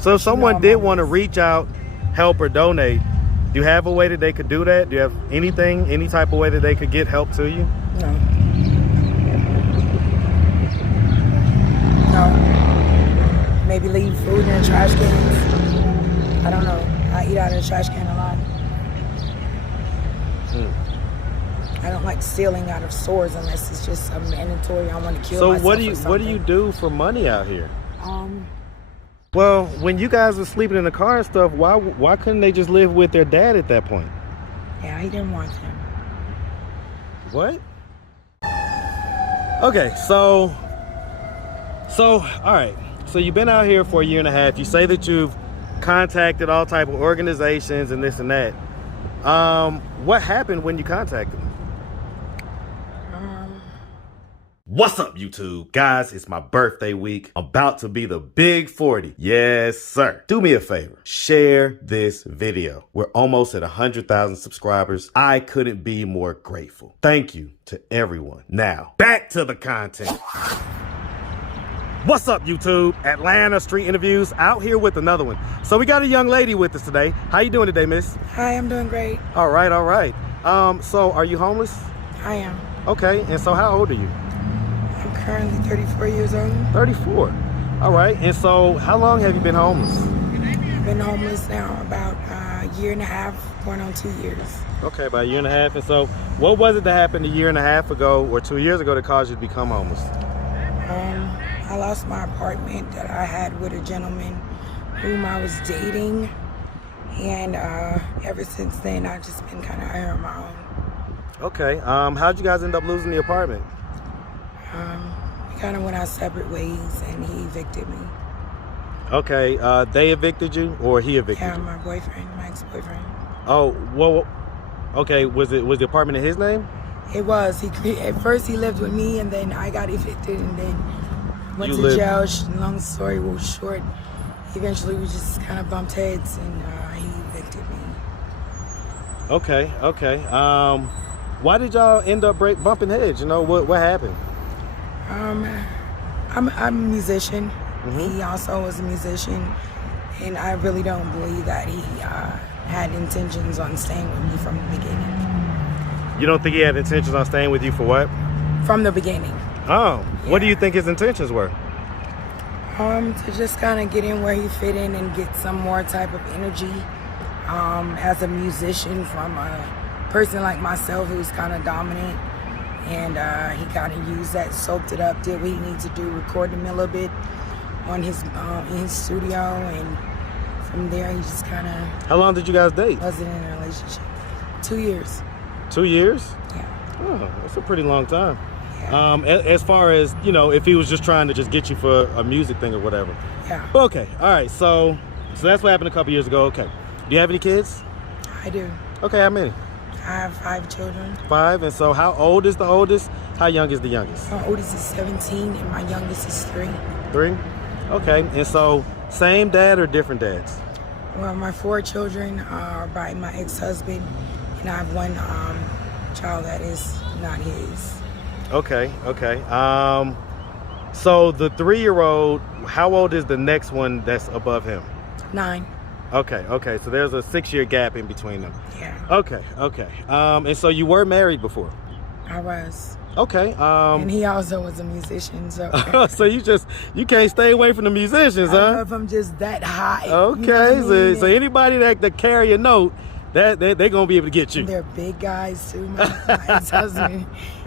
So if someone did want to reach out, help, or donate, do you have a way that they could do that? Do you have anything, any type of way that they could get help to you? No. No. Maybe leave food in the trash cans. I don't know. I eat out of the trash can a lot. I don't like stealing out of stores unless it's just a mandatory. I want to kill myself. So what do you do for money out here? Well, when you guys were sleeping in the car and stuff, why couldn't they just live with their dad at that point? Yeah, he didn't want them. What? Okay, so all right. So you've been out here for a year and a half. You say that you've contacted all type of organizations and this and that. What happened when you contacted them? What's up, YouTube? Guys, it's my birthday week. I'm about to be the big 40. Yes, sir. Do me a favor. Share this video. We're almost at 100,000 subscribers. I couldn't be more grateful. Thank you to everyone. Now, back to the content. What's up, YouTube? Atlanta Street Interviews out here with another one. So we got a young lady with us today. How you doing today, miss? Hi, I'm doing great. All right, all right. So are you homeless? I am. Okay, and so how old are you? I'm currently 34 years old. 34. All right. And so how long have you been homeless? I've been homeless now about a year and a half, going on 2 years. Okay, about a year and a half. And so what was it that happened a year and a half ago or 2 years ago that caused you to become homeless? I lost my apartment that I had with a gentleman whom I was dating. And ever since then, I've just been kind of out here on my own. Okay. How'd you guys end up losing the apartment? We kind of went our separate ways, and he evicted me. Okay, they evicted you, or he evicted you? Yeah, my boyfriend, my ex-boyfriend. Oh, well, okay. Was the apartment in his name? It was. At first he lived with me, and then I got evicted, and then went to jail. Long story short, eventually we just kind of bumped heads, and he evicted me. Okay, okay. Why did y'all end up bumping heads? You know, what happened? I'm a musician. He also was a musician, and I really don't believe that he had intentions on staying with me from the beginning. You don't think he had intentions on staying with you for what? From the beginning. Oh, Yeah. What do you think his intentions were? To just kind of get in where he fit in and get some more type of energy as a musician from a person like myself who's kind of dominant. And he kind of used that, soaked it up, did what he needed to do, recorded him a little bit on his in his studio, and from there he just kind of... How long did you guys date? Wasn't in a relationship. 2 years. 2 years? Yeah. Oh, that's a pretty long time. Yeah. As far as, you know, if he was just trying to just get you for a music thing or whatever. Yeah. Okay, all right, so that's what happened a couple years ago. Okay. Do you have any kids? I do. Okay, how many? I have 5 children. 5, and so how old is the oldest? How young is the youngest? My oldest is 17 and my youngest is 3. 3? Okay, and so same dad or different dads? Well, my 4 children are by my ex-husband, and I have 1 child that is not his. Okay, okay. So the 3-year-old, how old is the next one that's above him? 9. Okay, okay. So there's a 6-year gap in between them. Yeah. Okay, okay. And so you were married before? I was. Okay. And he also was a musician, so. So you can't stay away from the musicians, I don't know huh? if I'm just that high. Okay, you know what I mean? so anybody that carry a note, they're gonna be able to get you. They're big guys too. My ex-husband,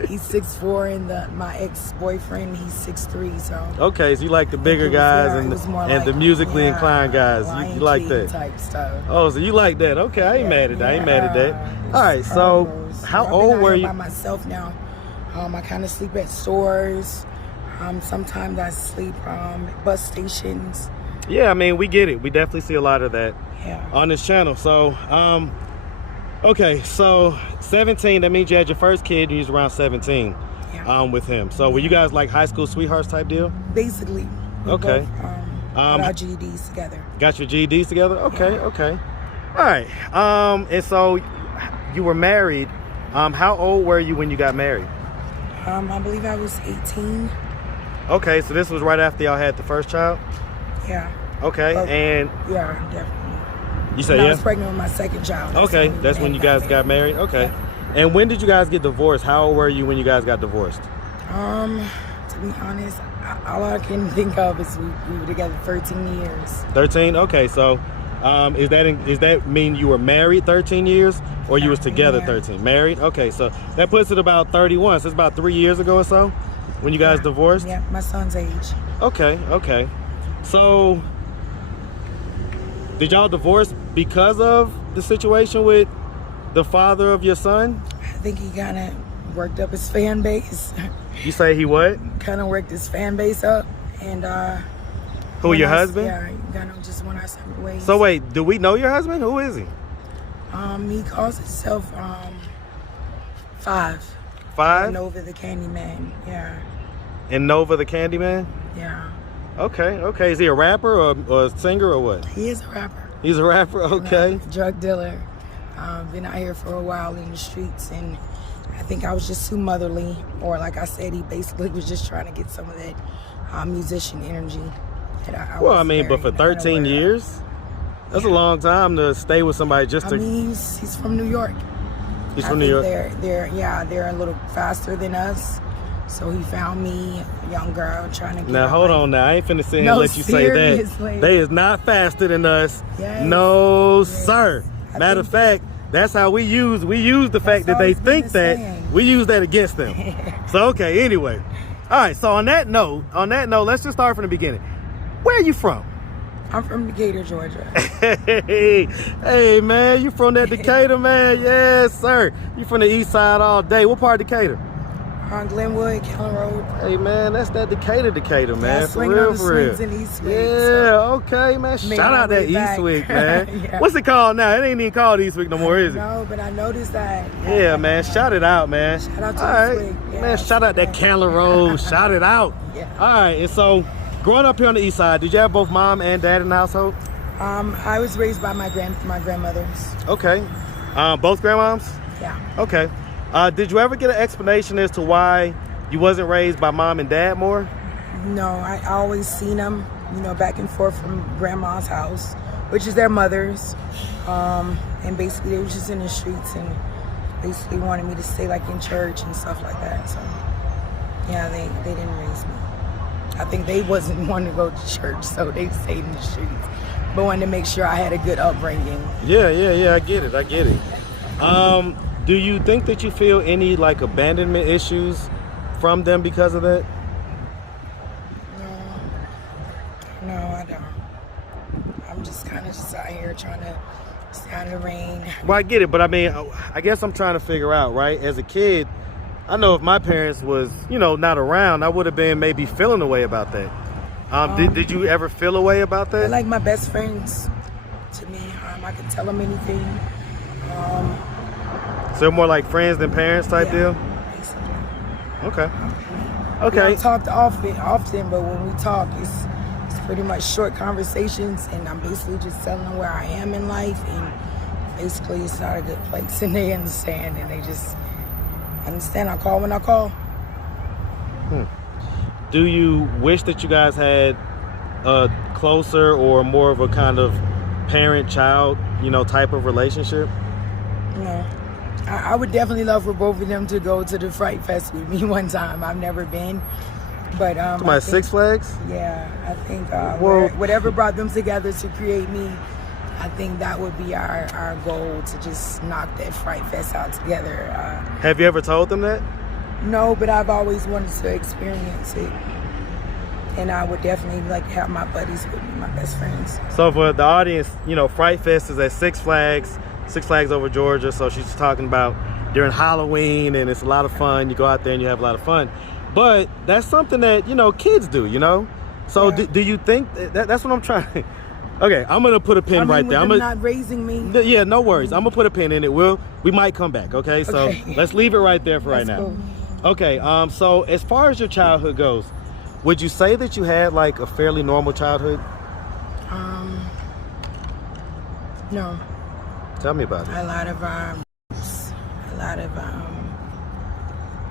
he's 6'4", and my ex-boyfriend, he's 6'3", so. Okay, so you like the bigger guys and the musically inclined guys. You like that type stuff. Oh, so you like that? Okay, I ain't mad at that. I ain't mad at that. All right, so how old were you? I've been out here by myself now. I kind of sleep at stores. Sometimes I sleep at bus stations. Yeah, I mean, we get it. We definitely see a lot of that on this channel. So, okay, so 17, that means you had your first kid, you was around 17 with him. So were you guys like high school sweethearts type deal? Basically. Okay. Got our GEDs together. Got your GEDs together? Okay, okay. All right. And so you were married. How old were you when you got married? I believe I was 18. Okay, so this was right after y'all had the first child? Yeah. Okay, But, and yeah, definitely. you said I yeah? was pregnant with my second child. Okay, that's when you guys got married? Okay. Yeah. And when did you guys get divorced? How old were you when you guys got divorced? To be honest, all I can think of is we were together 13 years. 13? Okay, so is that mean you were married 13 years or you was together 13? Married? Okay, so that puts it about 31. So it's about 3 years ago or so when you guys divorced? Yeah, my son's age. Okay. So did y'all divorce because of the situation with the father of your son? I think he kind of worked up his fan base. You say he what? Kind of worked his fan base up, and Who, your husband? Yeah, kind of just went our separate ways. So wait, do we know your husband? Who is he? He calls himself Five. Five? Nova the Candyman. Yeah. And Nova the Candyman? Yeah. Okay. Is he a rapper or a singer or what? He is a rapper. He's a rapper, okay. Drug dealer. Been out here for a while in the streets, and I think I was just too motherly, or like I said, he basically was just trying to get some of that musician energy. Well, I mean, but for 13 years, that's a long time to stay with somebody just to. I mean, he's from New York. He's from New York. They're a little faster than us. So he found me, a young girl, trying to get Now, hold on now. I ain't finna sit here and let you say that. They is not faster than us. Yes. No, sir. Matter of fact, that's how we use the fact that they think that. We use that against them. So, okay, anyway. All right, so on that note, let's just start from the beginning. Where are you from? I'm from Decatur, Georgia. Hey, man, you from that Decatur, man? Yes, sir. You from the east side all day. What part of Decatur? Glenwood, Keller Road. Hey, man, that's that Decatur, man. Yeah, for real. Yeah, okay, man. Shout out that Eastwick, man. Yeah. What's it called now? It ain't even called Eastwick no more, is it? No, but I noticed that. Yeah, man. Shout it out, man. Shout out to Eastwick. Man, shout out that Keller Road. Shout it out. Yeah. All right, and so growing up here on the east side, did you have both mom and dad in the household? I was raised by my grandmothers. Okay. Both grandmoms? Yeah. Okay. Did you ever get an explanation as to why you wasn't raised by mom and dad more? No, I always seen them, back and forth from grandma's house, which is their mother's. And basically they were just in the streets and basically wanted me to stay like in church and stuff like that. So yeah, they didn't raise me. I think they wasn't wanting to go to church, so they stayed in the streets, but wanted to make sure I had a good upbringing. Yeah, I get it. Do you think that you feel any like abandonment issues from them because of that? No, I don't. I'm just kind of out here trying to stay out of the rain. Well, I get it, but I mean, I guess I'm trying to figure out, right? As a kid, I know if my parents was, not around, I would have been maybe feeling a way about that. Did you ever feel a way about that? They're like my best friends to me. I can tell them anything. So they're more like friends than parents type deal? Basically. Okay. We don't talk often, but when we talk, it's pretty much short conversations, and I'm basically just telling them where I am in life, and basically it's not a good place, and they understand, and they just understand. I call when I call. Do you wish that you guys had a closer or more of a kind of parent-child, type of relationship? No. I would definitely love for both of them to go to the Fright Fest with me one time. I've never been, but Six Flags? Yeah, I think Well, whatever brought them together to create me, I think that would be our goal, to just knock that Fright Fest out together. Have you ever told them that? No, but I've always wanted to experience it, and I would definitely like have my buddies with me, my best friends. So for the audience, Fright Fest is at Six Flags over Georgia. So she's talking about during Halloween, and it's a lot of fun. You go out there and you have a lot of fun. But that's something that, kids do, So Yeah. do you think that's what I'm trying to... Okay, I'm going to put a pin right there. I'm not raising me. Yeah, no worries. I'm going to put a pin in it. We might come back, okay? So let's leave it right there for right now. Cool. Okay, so as far as your childhood goes, would you say that you had like a fairly normal childhood? No. Tell me about it. A lot of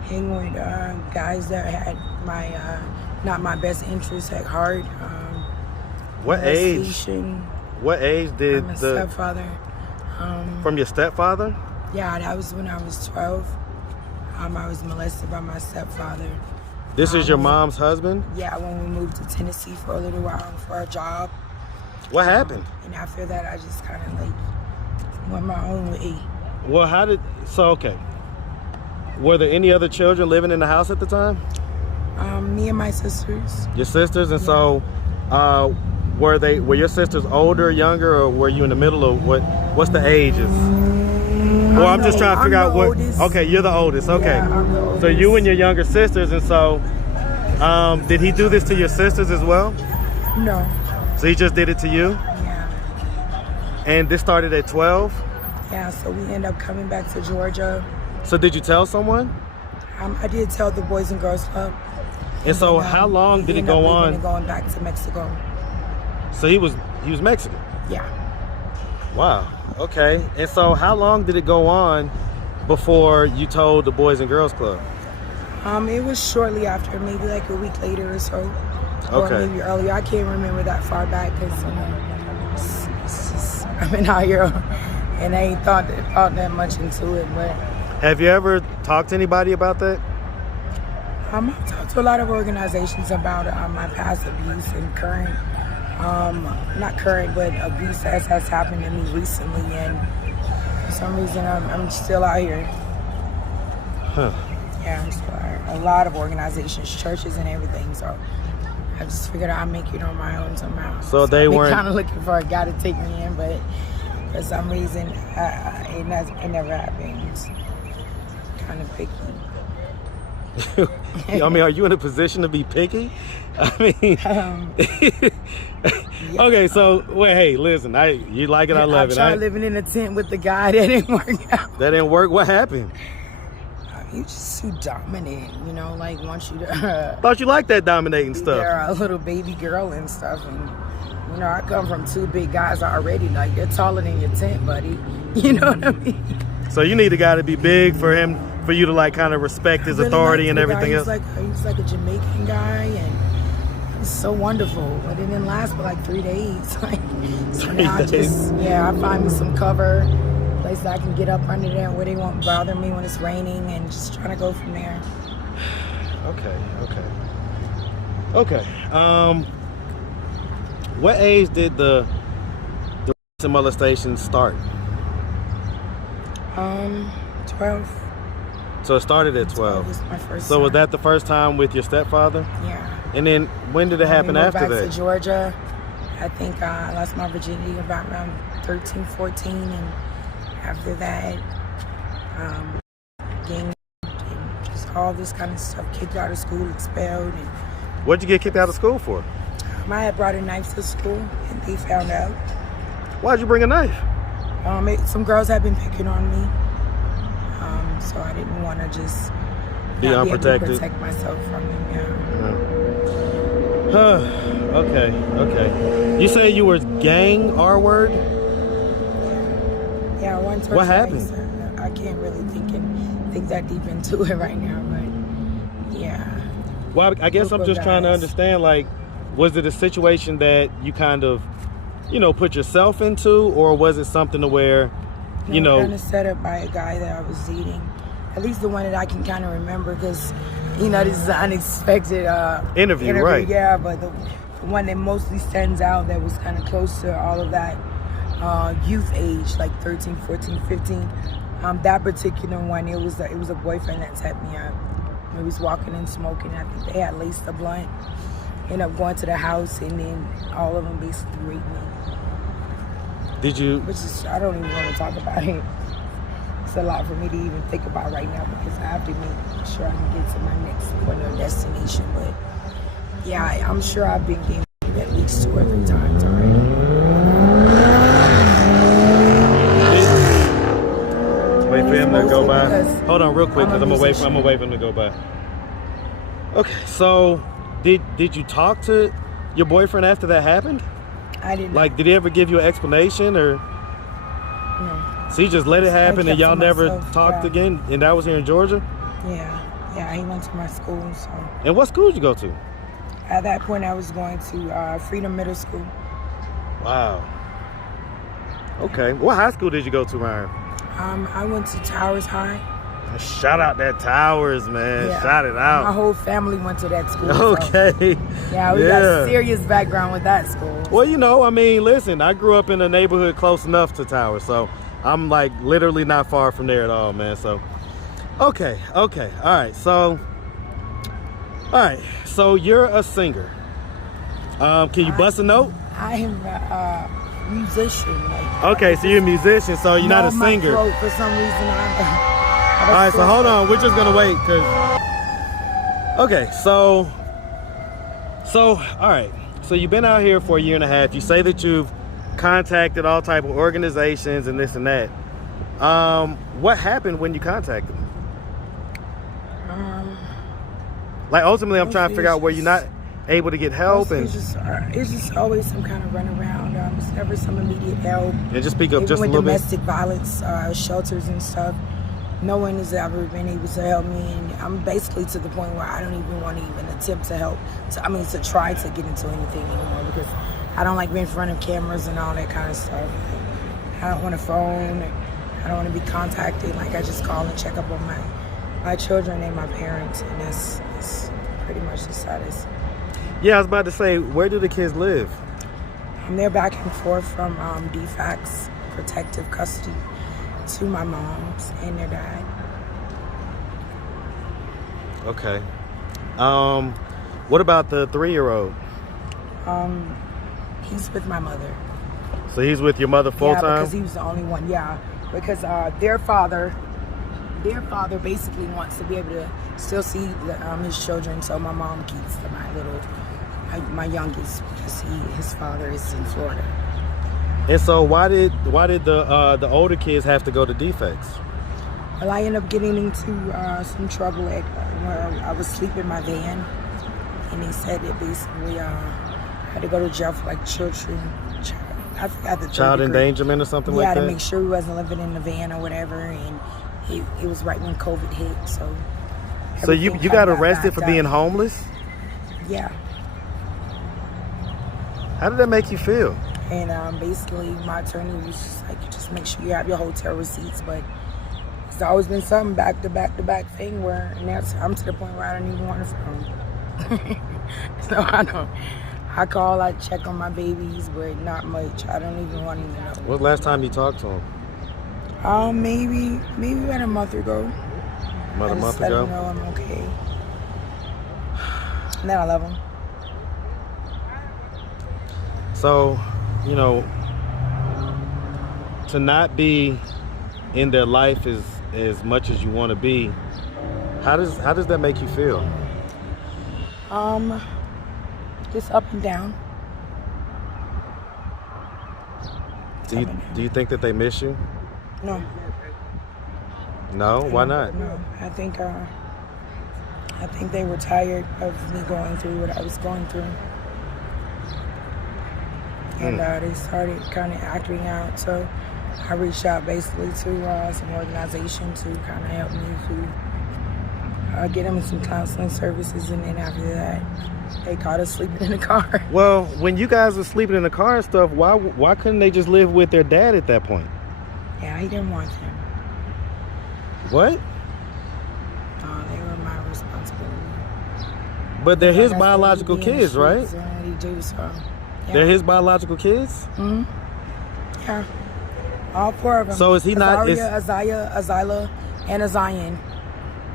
hang with guys that had not my best interests at heart. What age? molestation. What age did I'm a the stepfather. from your stepfather? Yeah, that was when I was 12. I was molested by my stepfather. This is your mom's husband? Yeah, when we moved to Tennessee for a little while for a job. What happened? And after that, I just kind of like went my own way. Well, okay. Were there any other children living in the house at the time? Me and my sisters. Your sisters? And so, were your sisters older, younger, or were you in the middle of what's the ages? Well, I'm just trying to figure out what. Oldest. Okay, you're the oldest. Okay. Yeah, I'm the oldest. So you and your younger sisters, and so, did he do this to your sisters as well? No. So he just did it to you? Yeah. And this started at 12? Yeah, so we ended up coming back to Georgia. So did you tell someone? I did tell the Boys and Girls Club. And so then, how long did it go on? And going back to Mexico. So he was Mexican? Yeah. Wow. Okay. And so how long did it go on before you told the Boys and Girls Club? It was shortly after, maybe like a week later or so. Okay. Or maybe earlier. I can't remember that far back because it's just, I've been out here and I ain't thought that much into it. But have you ever talked to anybody about that? I've talked to a lot of organizations about my past abuse and current, not current, but abuse that has happened to me recently. And for some reason, I'm still out here. Huh. Yeah, I'm still out here. A lot of organizations, churches and everything. So I just figured I'd make it on my own somehow. So they weren't kind of looking for a guy to take me in, but for some reason, it never happened. It's kind of picky. I mean, are you in a position to be picky? I mean, yeah. Okay, so well, hey, listen, you like it, I love it. I tried living in a tent with the guy that didn't work out. That didn't work. What happened? You just too dominant, you know, like wants you to. Thought you liked that dominating be stuff. there, a little baby girl and stuff, and you know, I come from two big guys already. Like they're taller than your tent, buddy. You know what I mean? So you need a guy to be big for you to like kind of respect his authority and everything else. He's like a Jamaican guy, and he's so wonderful. But it didn't last for like 3 days. Like, so now I find me some cover, place that I can get up under there where they won't bother me when it's raining, and just trying to go from there. Okay. What age did the molestation start? 12. So it started at 12. Was my first so time. was that the first time with your stepfather? Yeah. And then when did it happen after back that? To Georgia. I think I lost my virginity about around 13, 14, and after that, gang and just all this kind of stuff, kicked out of school, expelled. And What'd you get kicked out of school for? I had brought a knife to school, and they found out. Why'd you bring a knife? Some girls had been picking on me, so I didn't want to just be unprotected. Be able to protect myself from them. Yeah. Okay. You say you were gang R word? Yeah, one time. What happened? I can't really think that deep into it right now, but yeah. Well, I guess I'm just trying to understand, like, was it a situation that you kind of, put yourself into, or was it something to where, kind of set up by a guy that I was dating, at least the one that I can kind of remember, because, this is an unexpected interview, right? Yeah, but the one that mostly stands out that was kind of close to all of that youth age, like 13, 14, 15. That particular one, it was a boyfriend that set me up. He was walking and smoking. I think they had laced the blunt. Ended up going to the house, and then all of them basically raped me. Did you? Which is, I don't even want to talk about it. It's a lot for me to even think about right now, because I have to make sure I can get to my next point of destination. But yeah, I'm sure I've been getting at least 2 or 3 times already. Wait for him to go by. Hold on real quick, because I'm gonna wait for him to go by. Okay, so did you talk to your boyfriend after that happened? I didn't. Like, did he ever give you an explanation, or? No. So he just let it happen and y'all never talked again? And that was here in Georgia? Yeah, he went to my school, so. And what school did you go to? At that point, I was going to Freedom Middle School. Wow. Okay. What high school did you go to, Ryan? I went to Towers High. Shout out that Towers, man. Yeah. Shout it out. My whole family went to that school. Okay. So, yeah, we got serious background with that school. Well, you know, I mean, listen, I grew up in a neighborhood close enough to Towers, so I'm like literally not far from there at all, man. So, okay. All right. So you're a singer. Can you bust a note? I am a musician. Like, Okay, so you're a musician, so you're not a singer. My throat, for some reason, All right, so hold on. We're just gonna wait, cause. Okay, so all right. So you've been out here for a year and a half. You say that you've contacted all type of organizations and this and that. What happened when you contacted them? Like ultimately, I'm trying to figure out where you're not able to get help, and it's just always some kind of runaround. It's never some immediate help. And just speak up Even just a with little bit. domestic violence shelters and stuff, no one has ever been able to help me, and I'm basically to the point where I don't even want to even attempt to help. To try to get into anything anymore because I don't like being in front of cameras and all that kind of stuff. I don't want a phone. I don't want to be contacted. Like I just call and check up on my children and my parents, and that's pretty much the status. Yeah, I was about to say, where do the kids live? They're back and forth from DFACS, protective custody, to my mom's and their dad. Okay. What about the 3-year-old? He's with my mother. So he's with your mother full time? Yeah, because he was the only one. Yeah, because their father basically wants to be able to still see his children. So my mom keeps my youngest because his father is in Florida. And so why did the older kids have to go to defects? Well, I ended up getting into some trouble where I was sleeping in my van, and they said that basically I had to go to jail for like I forgot the child endangerment or something like that? Yeah, to make sure we wasn't living in the van or whatever, and it was right when COVID hit, so. So you got arrested for being homeless? Yeah. How did that make you feel? And basically my attorney was just like, just make sure you have your hotel receipts, but it's always been something back to back thing where, and I'm to the point where I don't even want a phone. So I call, I check on my babies, but not much. I don't even want to know. When was the last time you talked to him? Maybe about a month ago. About a month ago? I just let him know I'm okay. And then I love him. So, you know, to not be in their life as much as you want to be, how does that make you feel? Just up and down. Do you think that they miss you? No. No? Why not? No. I think they were tired of me going through what I was going through. And they started kind of acting out. So I reached out basically to some organization to kind of help me to get them some counseling services. And then after that, they caught us sleeping in the car. Well, when you guys were sleeping in the car and stuff, why couldn't they just live with their dad at that point? Yeah, he didn't want them. What? They were my responsibility. But they're his Like I said, biological he be in the kids, right? streets and he do, so, yeah. They're his biological kids? Mm-hmm. Yeah. All 4 of them. So is he not... Azaria, Azila, and Azion.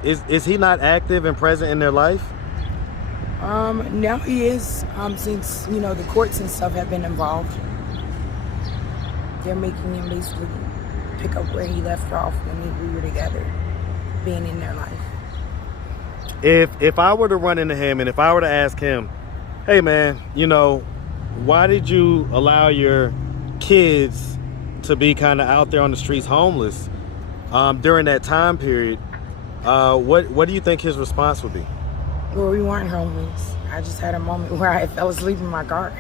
Is he not active and present in their life? Now he is, since, the courts and stuff have been involved. They're making him basically pick up where he left off when we were together, being in their life. If I were to run into him and if I were to ask him, hey man, why did you allow your kids to be kind of out there on the streets homeless during that time period, what do you think his response would be? Well, we weren't homeless. I just had a moment where I fell asleep in my car.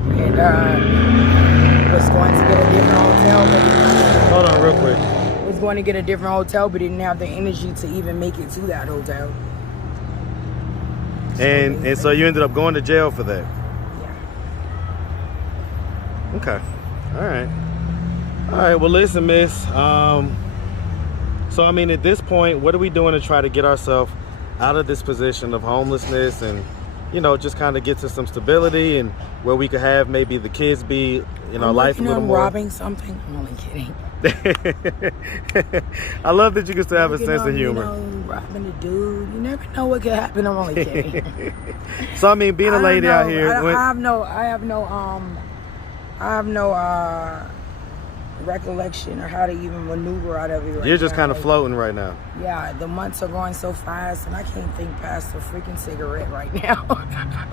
And was going to get a different hotel, but hold on real quick. Was going to get a different hotel, but didn't have the energy to even make it to that hotel. And so you ended up going to jail for that. Yeah. Okay. All right. All right. Well, listen, miss. So, I mean, at this point, what are we doing to try to get ourselves out of this position of homelessness and, you know, just kind of get to some stability and where we could have maybe the kids be, you know, life a little more. Robbing something. I'm only kidding. I love that you can still have a sense of humor. You know, robbing a dude. You never know what could happen. I'm only kidding. So, I mean, being a lady out here. I have no recollection or how to even maneuver out of it. You're just kind of floating right now. Yeah, the months are going so fast, and I can't think past a freaking cigarette right now.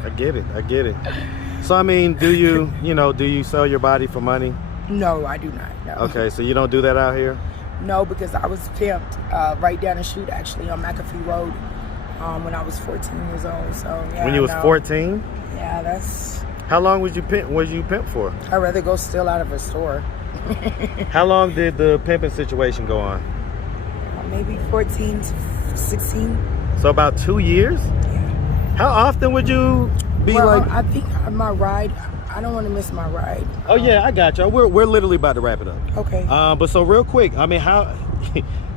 I get it. So, I mean, do you sell your body for money? No, I do not. No. Okay, so you don't do that out here? No, because I was pimped right down the street, actually, on McAfee Road when I was 14 years old. So yeah. When you was 14? Yeah, that's. How long was you pimp for? I'd rather go steal out of a store. How long did the pimping situation go on? Maybe 14 to 16. So about 2 years? Yeah. How often would you be I think my ride, I don't want to miss my ride. Oh yeah, I got you. We're literally about to wrap it up. Okay. But so real quick, I mean, how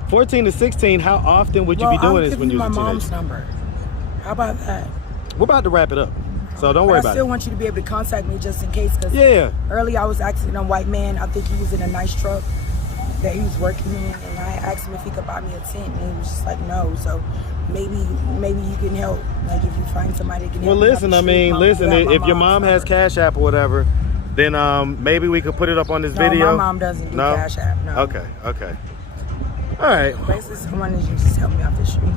14 to 16, how often would you be doing this when you was a teenager? my mom's number. How about that? We're about to wrap it up. So don't worry about it. I still want you to be able to contact me just in case. Cause yeah. Earlier I was asking a white man, I think he was in a nice truck that he was working in, and I asked him if he could buy me a tent, and he was just like, no. So maybe you can help. Like if you find somebody that can help. Well, listen, if your mom has Cash App or whatever, then maybe we could put it up on this video. My mom doesn't do Cash App. No. Okay. All right. Basically, someone that you just help me off the street.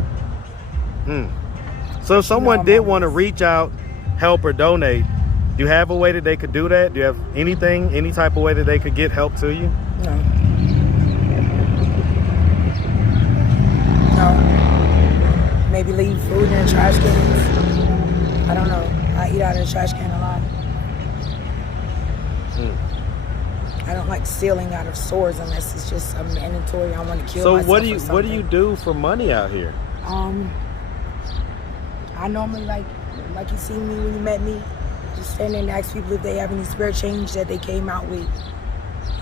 So if someone did want to reach out, help or donate, do you have a way that they could do that? Do you have any type of way that they could get help to you? No. Maybe leave food in the trash cans. I don't know. I eat out of the trash can a lot. I don't like stealing out of stores unless it's just a mandatory. I want to kill myself. So what do you do for money out here? I normally like you see me when you met me, just stand there and ask people if they have any spare change that they came out with,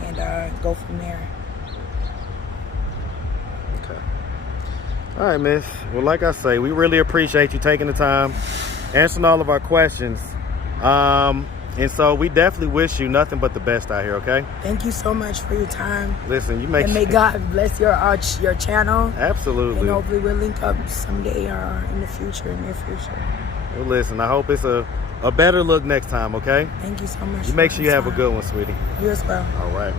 and go from there. Okay. All right, miss. Well, like I say, we really appreciate you taking the time, answering all of our questions. And so we definitely wish you nothing but the best out here, okay? Thank you so much for your time. Listen, and may God bless your channel. Absolutely. And hopefully we'll link up someday in the future, near future. Well, listen, I hope it's a better look next time, okay? Thank you so much. You make sure you have a good one, sweetie. You as well. All right.